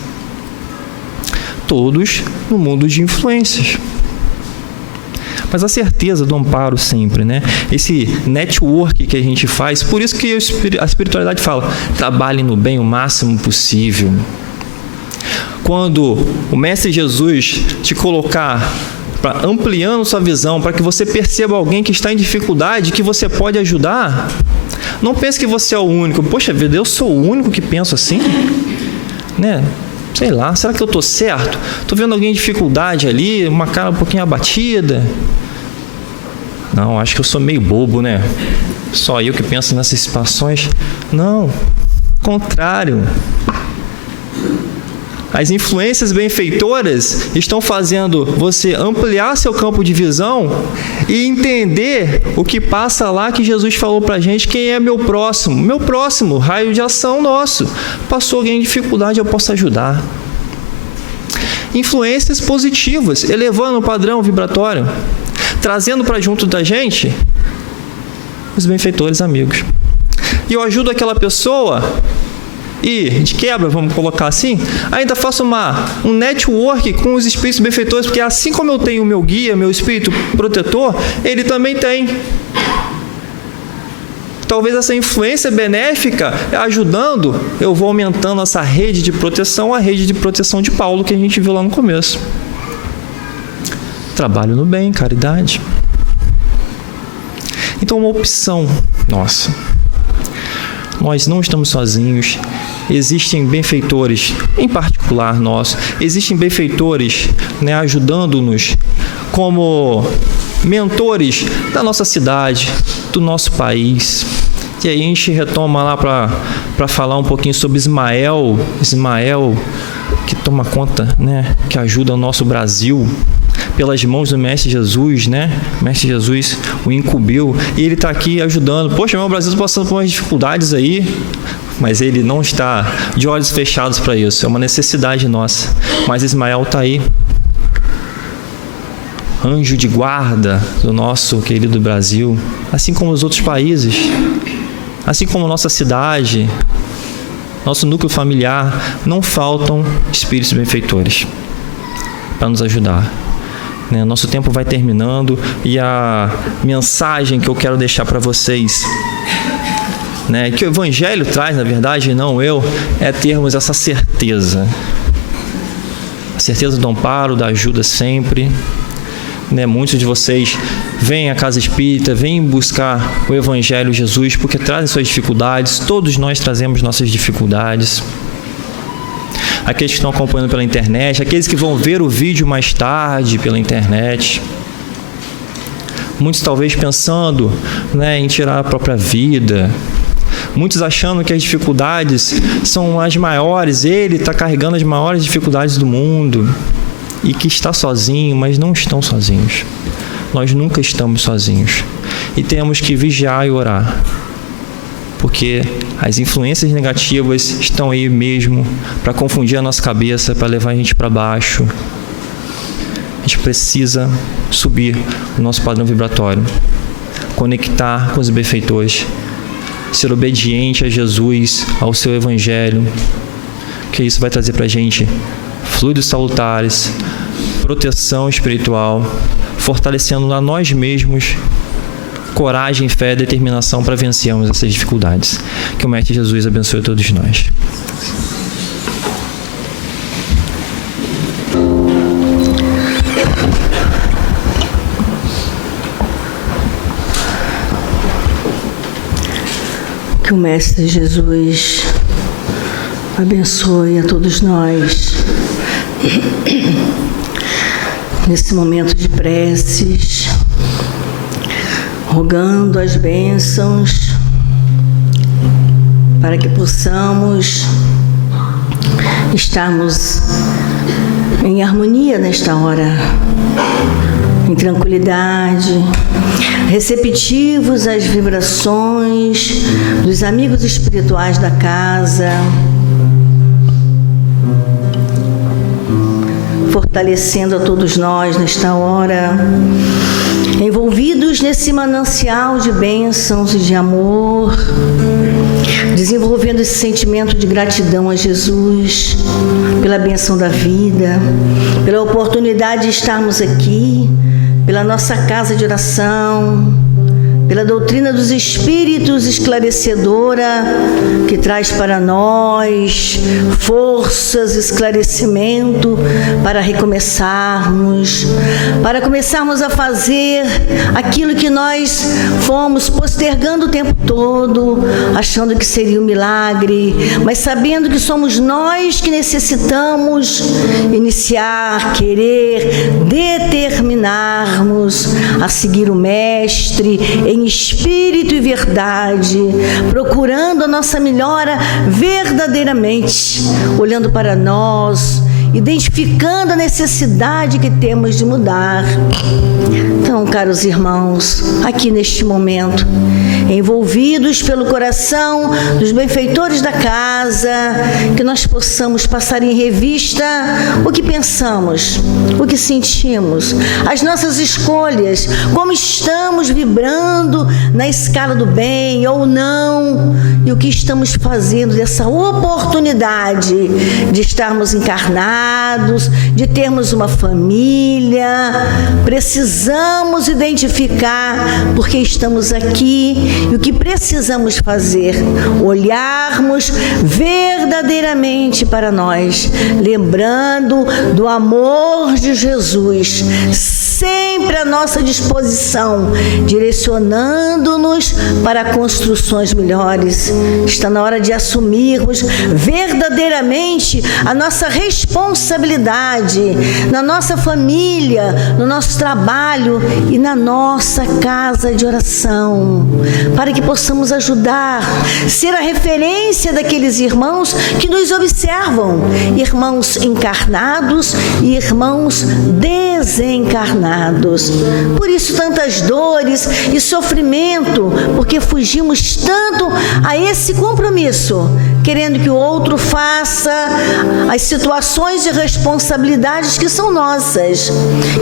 Todos no mundo de influências. Mas a certeza do amparo sempre, né? Esse network que a gente faz, por isso que a espiritualidade fala, trabalhe no bem o máximo possível. Quando o Mestre Jesus te colocar, ampliando sua visão, para que você perceba alguém que está em dificuldade, que você pode ajudar, não pense que você é o único. Poxa vida, eu sou o único que penso assim? Né? Sei lá, será que eu estou certo? Estou vendo alguém em dificuldade ali, uma cara um pouquinho abatida. Não, acho que eu sou meio bobo, né? Só eu que penso nessas situações. Não, contrário. As influências benfeitoras estão fazendo você ampliar seu campo de visão e entender o que passa lá que Jesus falou pra gente, quem é meu próximo. Meu próximo, raio de ação nosso. Passou alguém em dificuldade, eu posso ajudar. Influências positivas, elevando o padrão vibratório, trazendo para junto da gente os benfeitores amigos. E eu ajudo aquela pessoa e, de quebra, vamos colocar assim, ainda faço um network com os espíritos benfeitores, porque assim como eu tenho o meu guia, meu espírito protetor, ele também tem. Talvez essa influência benéfica, ajudando, eu vou aumentando essa rede de proteção, a rede de proteção de Paulo, que a gente viu lá no começo. Trabalho no bem, caridade. Então, uma opção nossa. Nós não estamos sozinhos, existem benfeitores, em particular nós, existem benfeitores, né, ajudando-nos como mentores da nossa cidade, do nosso país. E aí a gente retoma lá para falar um pouquinho sobre Ismael, que toma conta, né, que ajuda o nosso Brasil, pelas mãos do Mestre Jesus, né? O Mestre Jesus o incumbiu e ele está aqui ajudando. Poxa, meu Brasil está passando por umas dificuldades aí, mas ele não está de olhos fechados para isso. É uma necessidade nossa. Mas Ismael está aí, anjo de guarda do nosso querido Brasil, assim como os outros países, assim como nossa cidade, nosso núcleo familiar, não faltam espíritos benfeitores para nos ajudar. Nosso tempo vai terminando e a mensagem que eu quero deixar para vocês, que o Evangelho traz, na verdade, não eu, é termos essa certeza. A certeza do amparo, da ajuda sempre. Muitos de vocês vêm à casa espírita, vêm buscar o Evangelho, Jesus, porque trazem suas dificuldades. Todos nós trazemos nossas dificuldades. Aqueles que estão acompanhando pela internet, aqueles que vão ver o vídeo mais tarde pela internet. Muitos talvez pensando em tirar a própria vida. Muitos achando que as dificuldades são as maiores, ele está carregando as maiores dificuldades do mundo e que está sozinho, mas não estão sozinhos. Nós nunca estamos sozinhos e temos que vigiar e orar, porque as influências negativas estão aí mesmo para confundir a nossa cabeça, para levar a gente para baixo. A gente precisa subir o nosso padrão vibratório, conectar com os benfeitores, ser obediente a Jesus, ao seu Evangelho, que isso vai trazer para a gente fluidos salutares, proteção espiritual, fortalecendo a nós mesmos coragem, fé e determinação para vencermos essas dificuldades. Que o Mestre Jesus abençoe a todos nós. Que o Mestre Jesus abençoe a todos nós nesse momento de preces, rogando as bênçãos para que possamos estarmos em harmonia nesta hora, em tranquilidade, receptivos às vibrações dos amigos espirituais da casa, fortalecendo a todos nós nesta hora, envolvidos nesse manancial de bênçãos e de amor, desenvolvendo esse sentimento de gratidão a Jesus pela bênção da vida, pela oportunidade de estarmos aqui, pela nossa casa de oração, pela doutrina dos Espíritos esclarecedora, que traz para nós forças, esclarecimento para recomeçarmos, para começarmos a fazer aquilo que nós fomos postergando o tempo todo, achando que seria um milagre, mas sabendo que somos nós que necessitamos iniciar, querer, determinarmos a seguir o Mestre em espírito e verdade, procurando a nossa melhora verdadeiramente, olhando para nós, identificando a necessidade que temos de mudar. Então, caros irmãos, aqui neste momento, envolvidos pelo coração dos benfeitores da casa, que nós possamos passar em revista o que pensamos, o que sentimos, as nossas escolhas, como estamos vibrando na escala do bem ou não, e o que estamos fazendo dessa oportunidade de estarmos encarnados, de termos uma família. Precisamos identificar porque estamos aqui e o que precisamos fazer, olharmos verdadeiramente para nós, lembrando do amor de Jesus, sempre à nossa disposição, direcionando-nos para construções melhores. Está na hora de assumirmos verdadeiramente a nossa responsabilidade na nossa família, no nosso trabalho e na nossa casa de oração, para que possamos ajudar, ser a referência daqueles irmãos que nos observam, irmãos encarnados e irmãos desencarnados. desencarnados. Por isso tantas dores e sofrimento, porque fugimos tanto a esse compromisso, querendo que o outro faça as situações e responsabilidades que são nossas.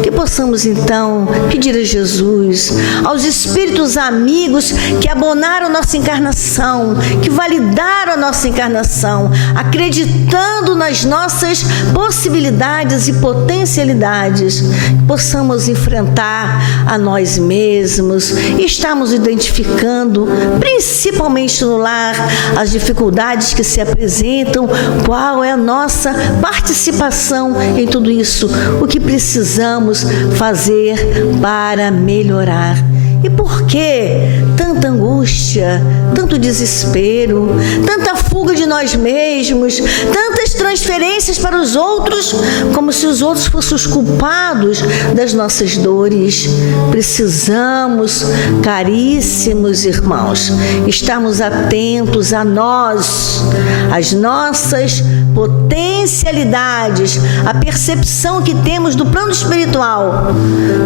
Que possamos então pedir a Jesus, aos espíritos amigos que abonaram nossa encarnação, que validaram a nossa encarnação, acreditando nas nossas possibilidades e potencialidades, que possamos enfrentar a nós mesmos e estarmos identificando, principalmente no lar, as dificuldades que se apresentam, qual é a nossa participação em tudo isso, o que precisamos fazer para melhorar. E por que tanta angústia, tanto desespero, tanta fuga de nós mesmos, tantas transferências para os outros, como se os outros fossem os culpados das nossas dores? Precisamos, caríssimos irmãos, estarmos atentos a nós, às nossas potencialidades, a percepção que temos do plano espiritual,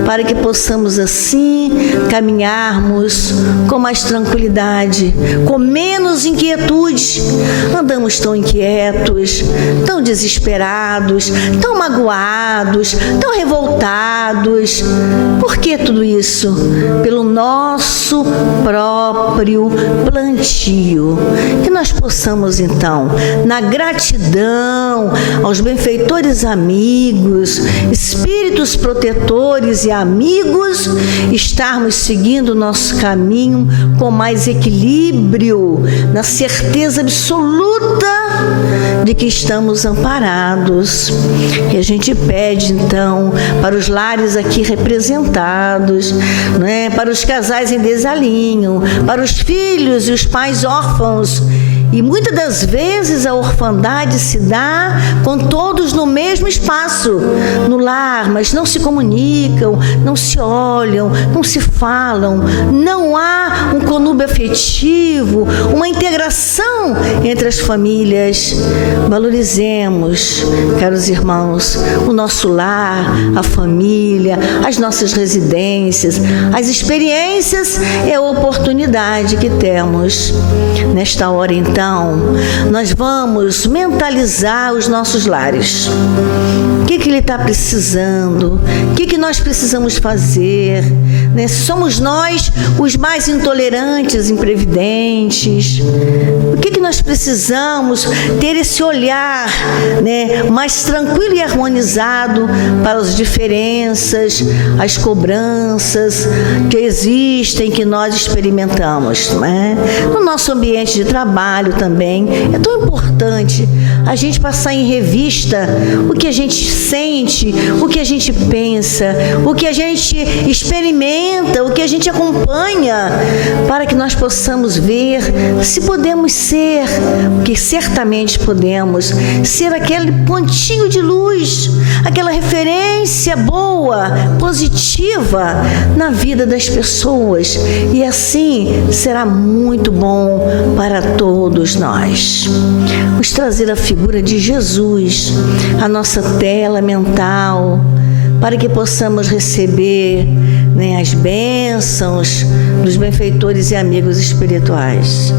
para que possamos assim caminharmos com mais tranquilidade, com menos inquietude. Andamos tão inquietos, tão desesperados, tão magoados, tão revoltados. Por que tudo isso? Pelo nosso próprio plantio. Que nós possamos então, na gratidão aos benfeitores amigos, espíritos protetores e amigos, estarmos seguindo o nosso caminho com mais equilíbrio, na certeza absoluta de que estamos amparados. E a gente pede então para os lares aqui representados, né, para os casais em desalinho, para os filhos e os pais órfãos. E muitas das vezes a orfandade se dá com todos no mesmo espaço, no lar, mas não se comunicam, não se olham, não se falam, não há um conúbio afetivo, uma integração entre as famílias. Valorizemos, caros irmãos, o nosso lar, a família, as nossas residências, as experiências e a oportunidade que temos. Nesta hora, então, nós vamos mentalizar os nossos lares. O que ele está precisando? O que nós precisamos fazer? Né? Somos nós os mais intolerantes, imprevidentes? O que nós precisamos ter esse olhar, né, mais tranquilo e harmonizado para as diferenças, as cobranças que existem, que nós experimentamos, né? No nosso ambiente de trabalho também. É tão importante a gente passar em revista o que a gente sente, o que a gente pensa, o que a gente experimenta, o que a gente acompanha, para que nós possamos ver se podemos ser, porque certamente podemos ser, aquele pontinho de luz, aquela referência boa, positiva na vida das pessoas, e assim será muito bom para todos nós. Vamos trazer a figura de Jesus à nossa tela mental, para que possamos receber, né, as bênçãos dos benfeitores e amigos espirituais.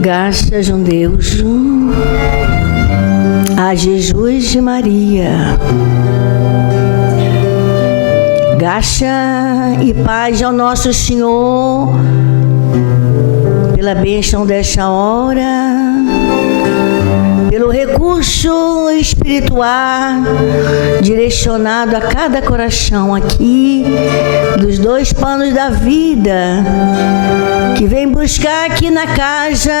Graças a Deus, a Jesus de Maria. Graça e paz ao nosso Senhor, pela bênção desta hora, pelo recurso espiritual direcionado a cada coração aqui, dos dois planos da vida, que vem buscar aqui na casa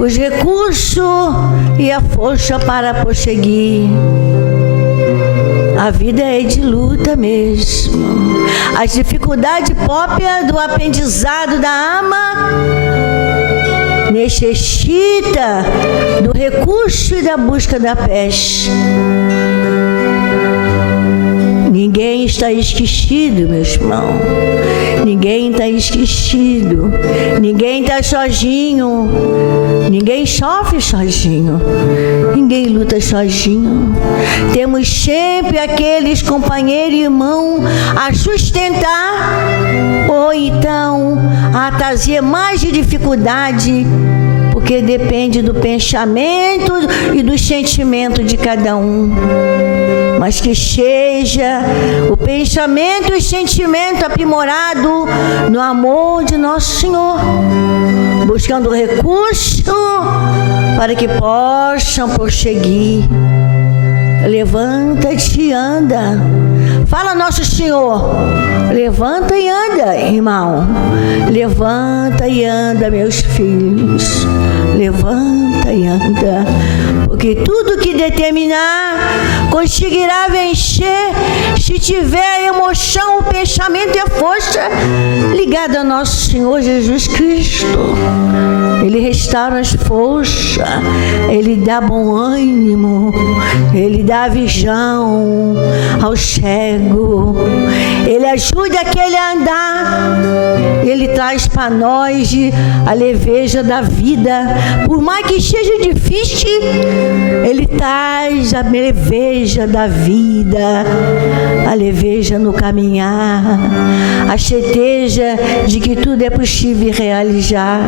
os recursos e a força para prosseguir. A vida é de luta mesmo. As dificuldades próprias do aprendizado da alma necessita do recurso e da busca da paz. Ninguém está esquecido, meu irmão. ninguém está esquecido, ninguém está sozinho, ninguém sofre sozinho, ninguém luta sozinho. Temos sempre aqueles companheiros e irmãos a sustentar, ou então a trazer mais de dificuldade, porque depende do pensamento e do sentimento de cada um. Mas que seja o pensamento e o sentimento aprimorado no amor de nosso Senhor, buscando recurso para que possam prosseguir. Levanta-te e anda. Fala, nosso Senhor, levanta e anda, irmão. Levanta e anda, meus filhos. Levanta e anda. Porque tudo que determinar conseguirá vencer se tiver emoção, o pensamento e a força ligada ao nosso Senhor Jesus Cristo. Ele restaura as forças, Ele dá bom ânimo, Ele dá visão ao cego, Ele ajuda aquele a andar, Ele traz para nós a leveza da vida. Por mais que seja difícil, Ele traz a leveza da vida, a leveza no caminhar, a certeza de que tudo é possível realizar.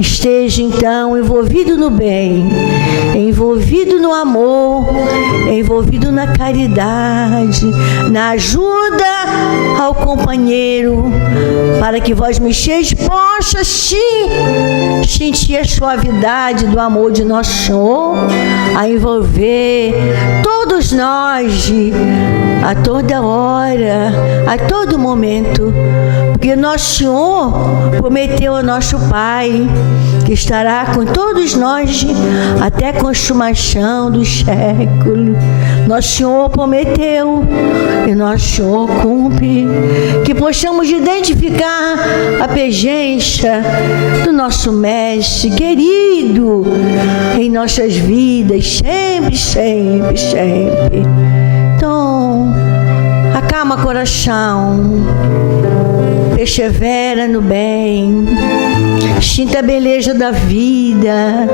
Esteja então envolvido no bem, envolvido no amor, envolvido na caridade, na ajuda ao companheiro, para que vós mexeis possa sim sentir a suavidade do amor de nosso Senhor a envolver todos nós a toda hora, a todo momento, porque nosso Senhor prometeu ao nosso Pai que estará com todos nós até a consumação do século. Nosso Senhor prometeu e nosso Senhor cumpre, que possamos identificar a presença do nosso Mestre querido em nossas vidas, sempre, sempre, sempre. Então, acalma coração, persevera no bem, sinta a beleza da vida,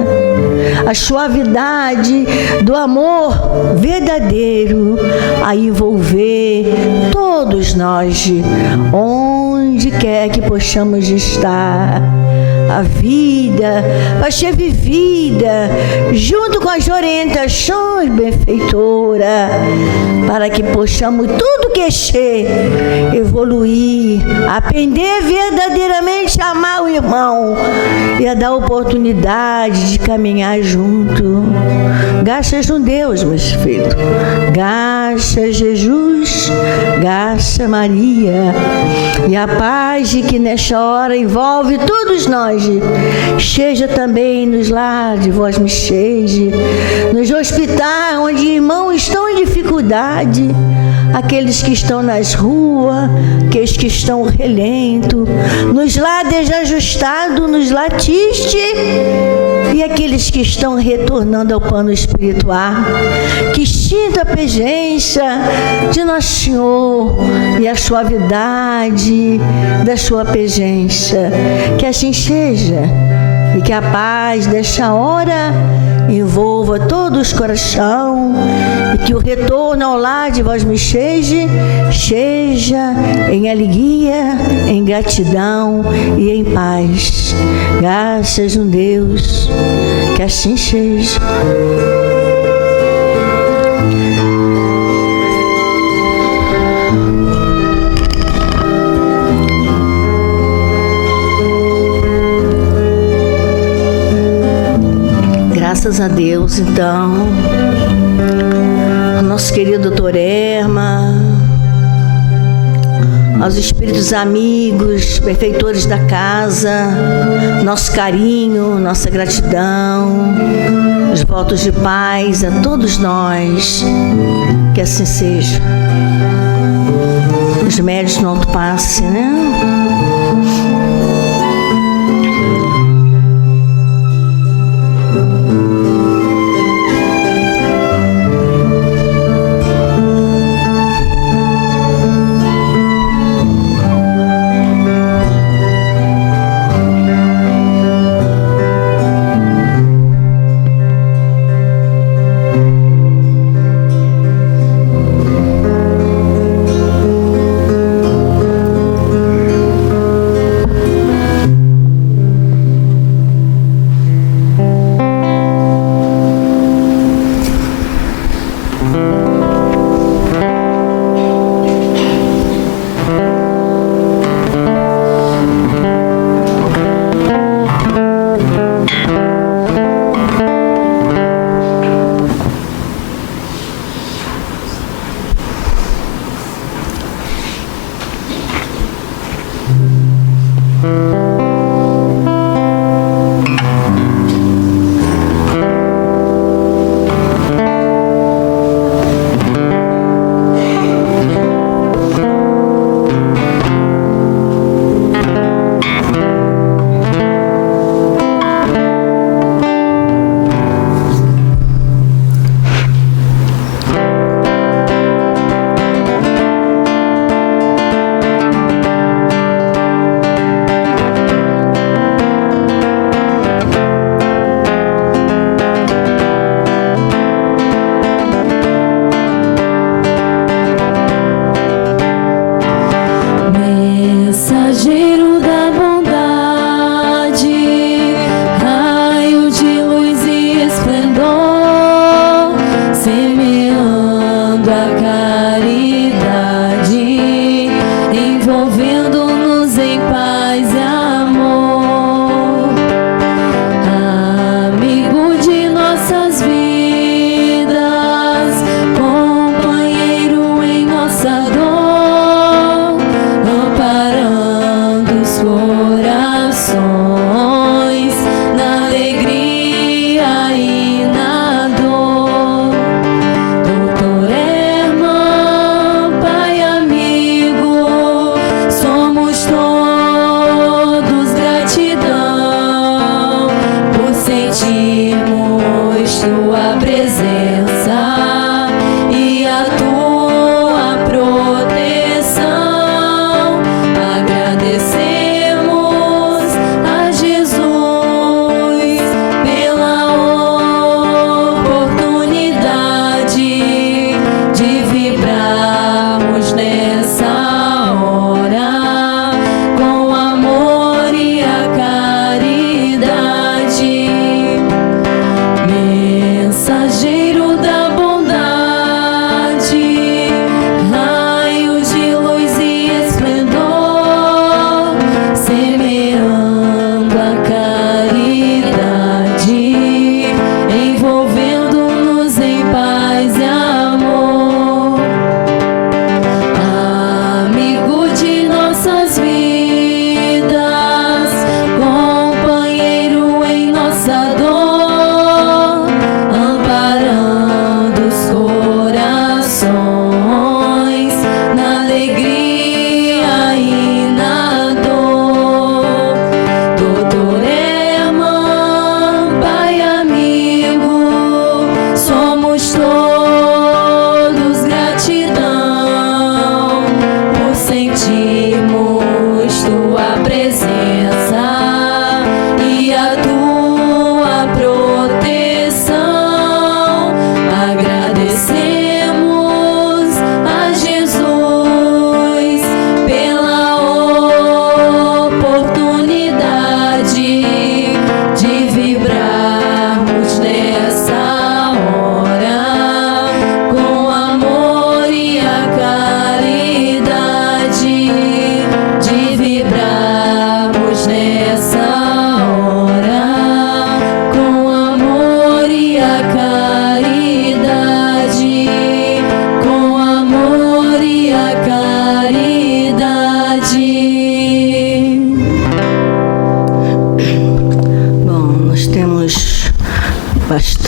a suavidade do amor verdadeiro a envolver todos nós, onde quer que possamos estar. A vida vai ser vivida junto com as orientações benfeitoras, para que possamos tudo crescer, evoluir, aprender verdadeiramente a amar o irmão e a dar oportunidade de caminhar junto. Graças a Deus, meus filhos. Graças a Jesus, graças a Maria. E a paz de que nesta hora envolve todos nós, seja também nos lares de vós me seja, nos hospitais onde irmãos estão em dificuldade, aqueles que estão nas ruas, aqueles que estão relento, nos lares desajustados, nos latistes, e aqueles que estão retornando ao plano espiritual, que sinta a presença de Nosso Senhor e a suavidade da sua presença. Que assim seja, e que a paz desta hora envolva todos os corações, e que o retorno ao lar de vós me seja em alegria, em gratidão e em paz. Graças a Deus, que assim seja. Graças a Deus, então, ao nosso querido Dr. Erma, aos espíritos amigos, benfeitores da casa, nosso carinho, nossa gratidão, os votos de paz a todos nós, que assim seja. Os médios no alto passe, né?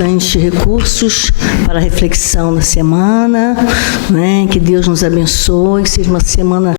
bastante recursos para a reflexão da semana, né? Que Deus nos abençoe, que seja uma semana